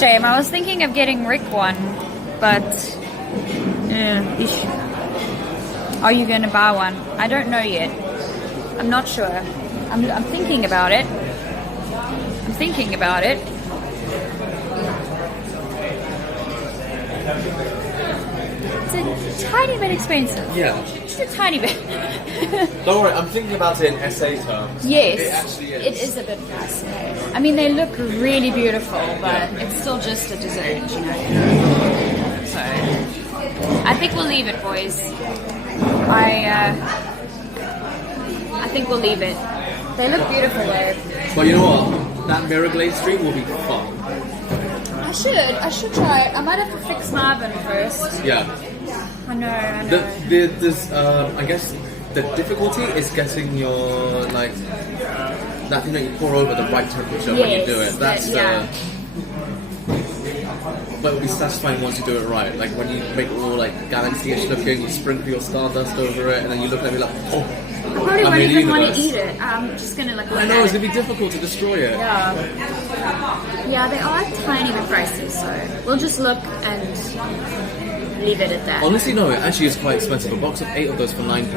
shame. I was thinking of getting Rick one, but are you going to buy one? I don't know yet. I'm not sure. I'm thinking about it. It's a tiny bit expensive. Yeah. Just a tiny bit. Don't worry, I'm thinking about it in SA terms. Yes. It actually is. It is a bit pricey. I mean, they look really beautiful, but it's still just a dessert, you know. So, I think we'll leave it, boys. I think we'll leave it. They look beautiful though. But you know what? That mirror glaze stream will be fun. I should try it. I might have to fix my oven first. Yeah. I know. I guess the difficulty is getting your, like, that thing that you pour over the right temperature when you do it. That's but it'll be satisfying once you do it right. Like when you make it all like galaxy-ish looking, you sprinkle your stardust over it, and then you look at it like, oh, I probably won't even want to eat it. I'm just gonna look I know, it's gonna be difficult to destroy it. Yeah, they are a tiny bit pricey, so we'll just look and leave it at that. Honestly, no, it actually is quite expensive. A box of 8 of those for £9.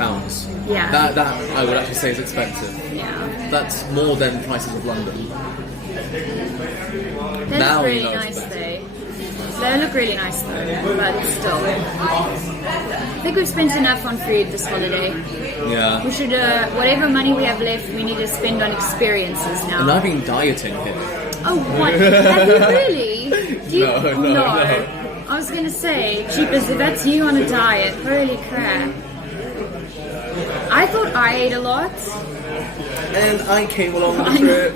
Yeah. That I would actually say is expensive. Yeah. That's more than prices of London. That's Now really you know nice though. They look really nice though, but still. I think we've spent enough on food this holiday. Yeah. We should, whatever money we have left, we need to spend on experiences now. And I've been dieting here. Oh, what? Have you really? No. I was gonna say, Jeepers, if that's you on a diet, holy crap. I thought I ate a lot. And I came along with the trip.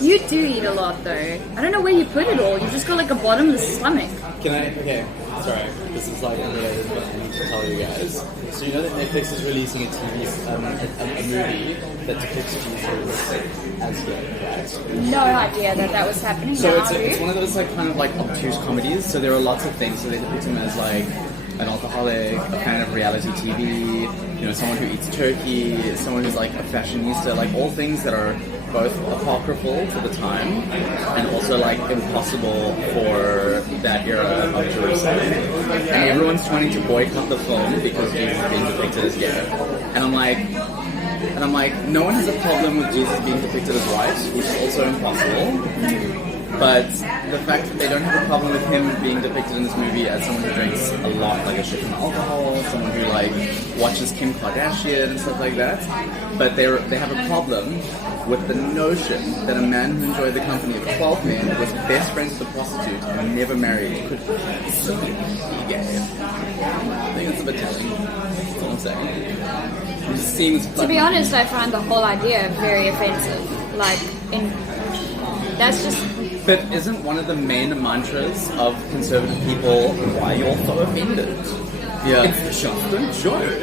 You do eat a lot though. I don't know where you put it all. You just got like a bottomless stomach. Okay, sorry. This is like unrelated, but I need to tell you guys. So you know that Netflix is releasing a movie that depicts Jesus as gay, right? No idea that was happening. So it's one of those like kind of like obtuse comedies. So there are lots of things. So they depict him as like an alcoholic, a fan of reality TV, you know, someone who eats turkey, someone who's like a fashionista, like all things that are both apocryphal for the time and also like impossible for that era of Jerusalem. And everyone's trying to boycott the film because Jesus is being depicted as gay. And I'm like, no one has a problem with Jesus being depicted as white, which is also impossible. But the fact that they don't have a problem with him being depicted in this movie as someone who drinks a lot, like a shit ton of alcohol, someone who like watches Kim Kardashian and stuff like that, but they have a problem with the notion that a man who enjoyed the company of 12 men, was best friends with a prostitute, and never married, could possibly be gay. I think it's a bit telling. That's all I'm saying. It just seems. To be honest, I find the whole idea very offensive. That's just. But isn't one of the main mantras of conservative people why you're so offended? Yeah. It's just a joke.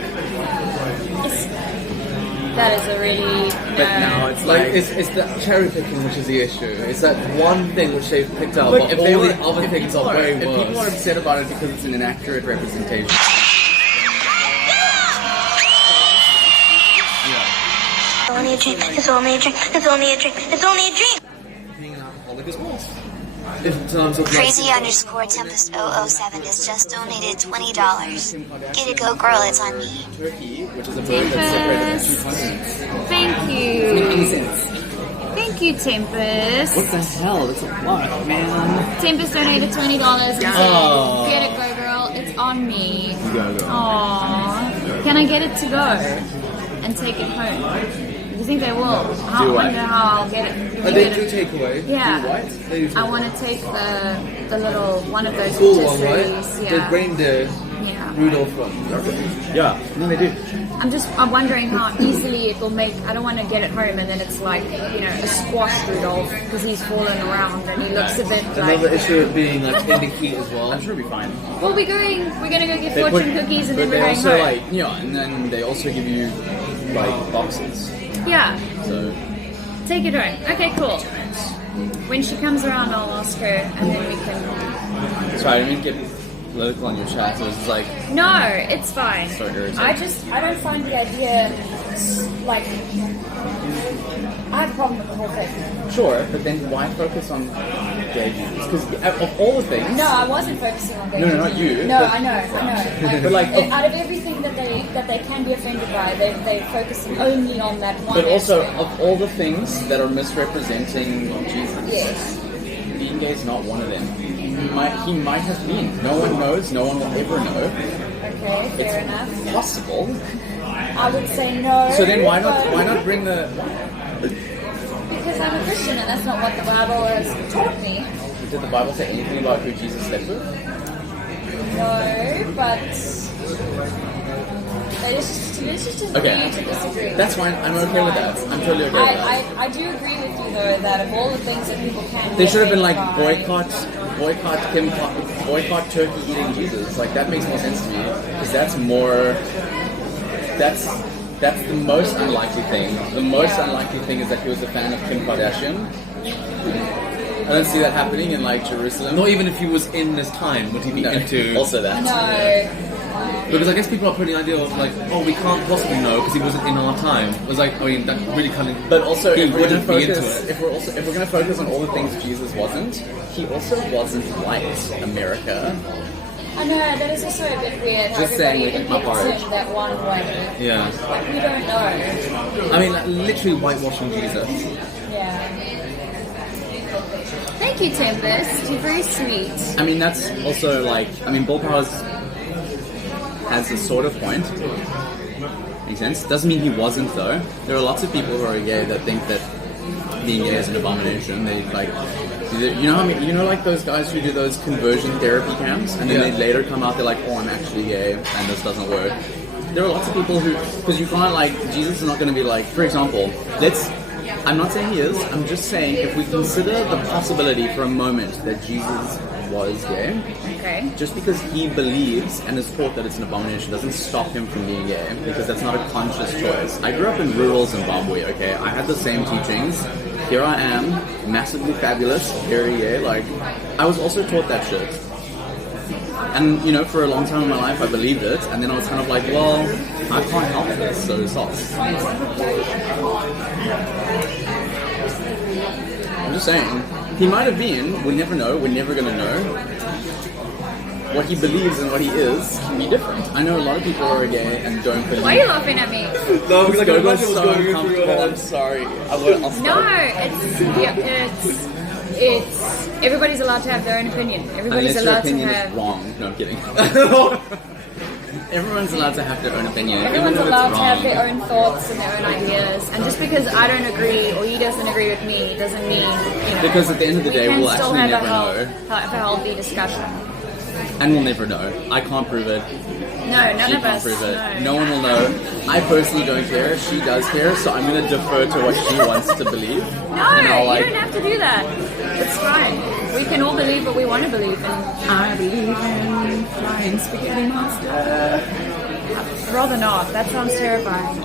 That is a really. But now it's like it's the cherry picking which is the issue. It's that one thing which they've picked out, look, but if all they the were, other things are way if worse. people are upset about it because it's an inaccurate representation. It's only a dream. It's only a dream. It's only a dream. It's only a dream. Being an alcoholic is worse. In terms of Crazy_Tempest007 has just donated $20. Get it, go girl, it's on me. Turkey, which is a bird that's separated into two continents. Thank you. Thank you, Tempest. What the hell? That's a lot, man. Tempest donated $20 and said, Oh. "Get it, go girl, it's on me." You gotta go. Aww. Can I get it to go and take it home? Do you think they will? I wonder how I'll get it. They do takeaway. Yeah. They do I want to take the little one of those cool one, right? patisseries. The Yeah. reindeer Yeah. Rudolph one. Yeah, no, they do. I'm wondering how easily it will make. I don't want to get it home and then it's like, you know, a squash Rudolph because he's fallen around and he looks a bit like. Another issue of being like in the heat as well. I'm sure it'll be fine. Well, we're gonna go get fortune cookies and then But we're they going also home. like, you know, and then they also give you like boxes. Yeah, So take it home. Okay, cool. When she comes around, I'll ask her and then we can. sorry, I didn't mean to get political on your chat. So it's like No, it's fine. So irritating. I don't find the idea like I have a problem with the whole thing. Sure, but then why focus on gay Jesus? Because of all the things... No, I wasn't focusing on gay No, Jesus. not you. No, but, I know. Like, But like... out of everything that they can be offended by, they're focusing only on that one But also, aspect. of all the things that are misrepresenting Jesus, Yes. being gay is not one of them. He might have been. No one knows. No one will ever know. Okay, fair enough. Possible. I would say no. So then why but- not bring the... Because I'm a Christian and that's not what the Bible has taught me. Did the Bible say anything about who Jesus slept with? No, but let's just Okay. agree to disagree. That's fine. I'm okay with that. I'm totally okay with that. I do agree with you though that of all the things that people can They should have been like offended by- boycott turkey eating Jesus. Like that makes more sense to me because that's more. That's the most unlikely thing. The most unlikely thing is that he was a fan of Kim Kardashian. I don't see that happening in like Jerusalem. Not even if he was in this time would he be into... Also that. No. Because I guess people are putting the idea of like, oh, we can't possibly know because he wasn't in our time. It was like, I mean, that really kind of... But also, he if we're wouldn't gonna be into focus, it. if we're gonna focus on all the things Jesus wasn't, he also wasn't white. America. I know, that is also a bit weird. How Just saying, everybody like, my depicts porridge. him that one way. Yeah. Like, we don't know. I mean, like, literally whitewashing Jesus. Yeah. Thank you, Tempest. You're very sweet. I mean, that's also like, I mean, Bill Powers has a sort of point. Makes sense. Doesn't mean he wasn't though. There are lots of people who are gay that think that being gay is an abomination. They like, you know how many, you know, like those guys who do those conversion therapy camps, and then Yeah. they later come out, they're like, oh, I'm actually gay, and this doesn't work. There are lots of people who, because you can't like, Jesus is not going to be like, for example, I'm not saying he is, I'm just saying if we consider the possibility for a moment that Jesus was gay, Okay. just because he believes and is taught that it's an abomination doesn't stop him from being gay, because that's not a conscious choice. I grew up in rural Zimbabwe, okay? I had the same teachings. Here I am, massively fabulous, very gay, like, I was also taught that shit. And, you know, for a long time in my life I believed it, and then I was kind of like, well, I can't help this, so sauce. I'm just saying, he might have been, we never know, we're never gonna know. What he believes and what he is can be different. I know a lot of people who are gay and don't believe. Why are you laughing at me? No, because I can Gogo's imagine what's so going through your uncomfortable, head. I'm sorry. I'll No, stop. it's everybody's allowed to have their own opinion. Everybody's Unless your allowed to opinion is have. wrong. No, I'm kidding. Everyone's allowed to have their own opinion. Everyone's even if allowed it's to have wrong. their own thoughts and their own ideas, and just because I don't agree or he doesn't agree with me doesn't mean, you know. Because at the end of the day, we can we'll still actually have never have a healthy discussion. And we'll never know. I can't prove it. No, none She of can't us. prove it. No. No one will know. I personally don't care. She does care, so I'm going to defer to what she wants to believe. No, And I'll, like, you don't have to do that. It's fine. We can all believe what we want to believe, and I believe in flying spaghetti monster. I'd rather not. That sounds terrifying.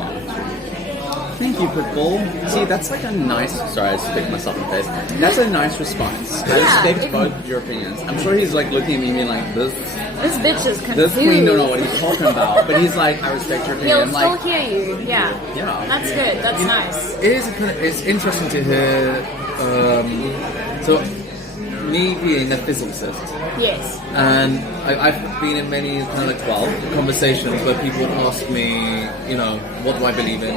Thank you, Pitbull. See, that's like a nice... Sorry, I just picked myself in the face. That's a nice response. I Yeah, respect it- both your opinions. I'm sure he's like looking at me and being like, this This bitch is confused. This queen don't know what he's talking about, but he's like, I respect your opinion. He'll I'm still like, hear you. Yeah. Yeah. That's good. That's nice. It is it's interesting to hear. So, me being a physicist, Yes. and I've been in many kind of like conversations where people ask me, you know, what do I believe in,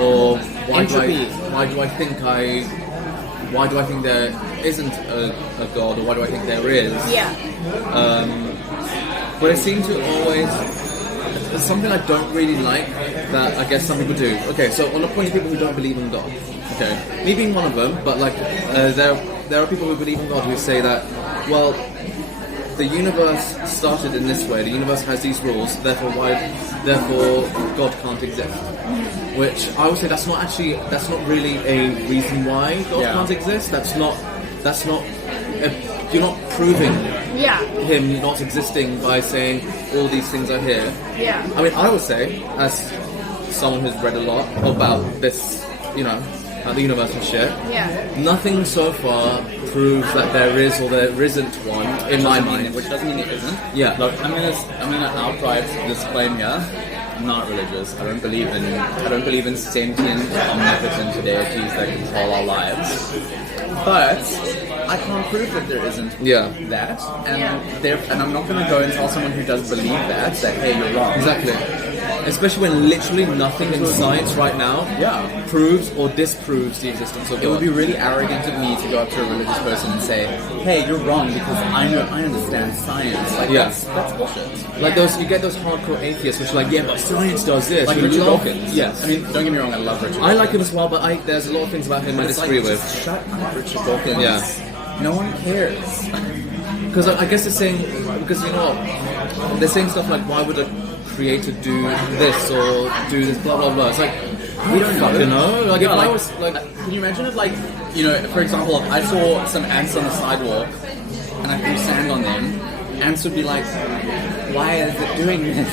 or why do Entropy. why do I think there isn't a god, or why do I think there is? Yeah. But it seems to always... There's something I don't really like that I guess some people do. Okay, so on the point of people who don't believe in God. Okay, me being one of them, but like there are people who believe in God who say that, well, the universe started in this way. The universe has these rules. Therefore, God can't exist. Which I would say that's not really a reason why God Yeah. can't exist. You're not proving Yeah. him not existing by saying all these things are here. Yeah. I mean, I would say, as someone who's read a lot about this, you know, the universe and shit, Yeah. nothing so far proves that there is or there isn't one in my mind. which doesn't mean it isn't. Yeah. Look, I'm gonna outright disclaim here. I'm not religious. I don't believe in sentient, omnipotent deities that control our lives. But I can't prove that there isn't that, and I'm not going to go and tell someone who does believe that hey, you're wrong. Exactly. Especially when literally nothing in science right now proves or disproves the existence of God. It would be really arrogant of me to go up to a religious person and say, "Hey, you're wrong because I understand science." Like that's bullshit. Like you get those hardcore atheists which are like, yeah, but science does this. Like Richard Dawkins. Yes. I mean, don't get me wrong, I love Richard. I like him as well, but there's a lot of things about him I disagree with. Shut up, Richard Dawkins. Yeah. No one cares. Because I guess they're saying, because you know what, they're saying stuff like, why would a creator do this or do this, blah blah blah. It's like, we don't fucking know. Like, if I was like, can you imagine if, like, you know, for example, I saw some ants on the sidewalk and I threw sand on them, ants would be like, why is it doing this?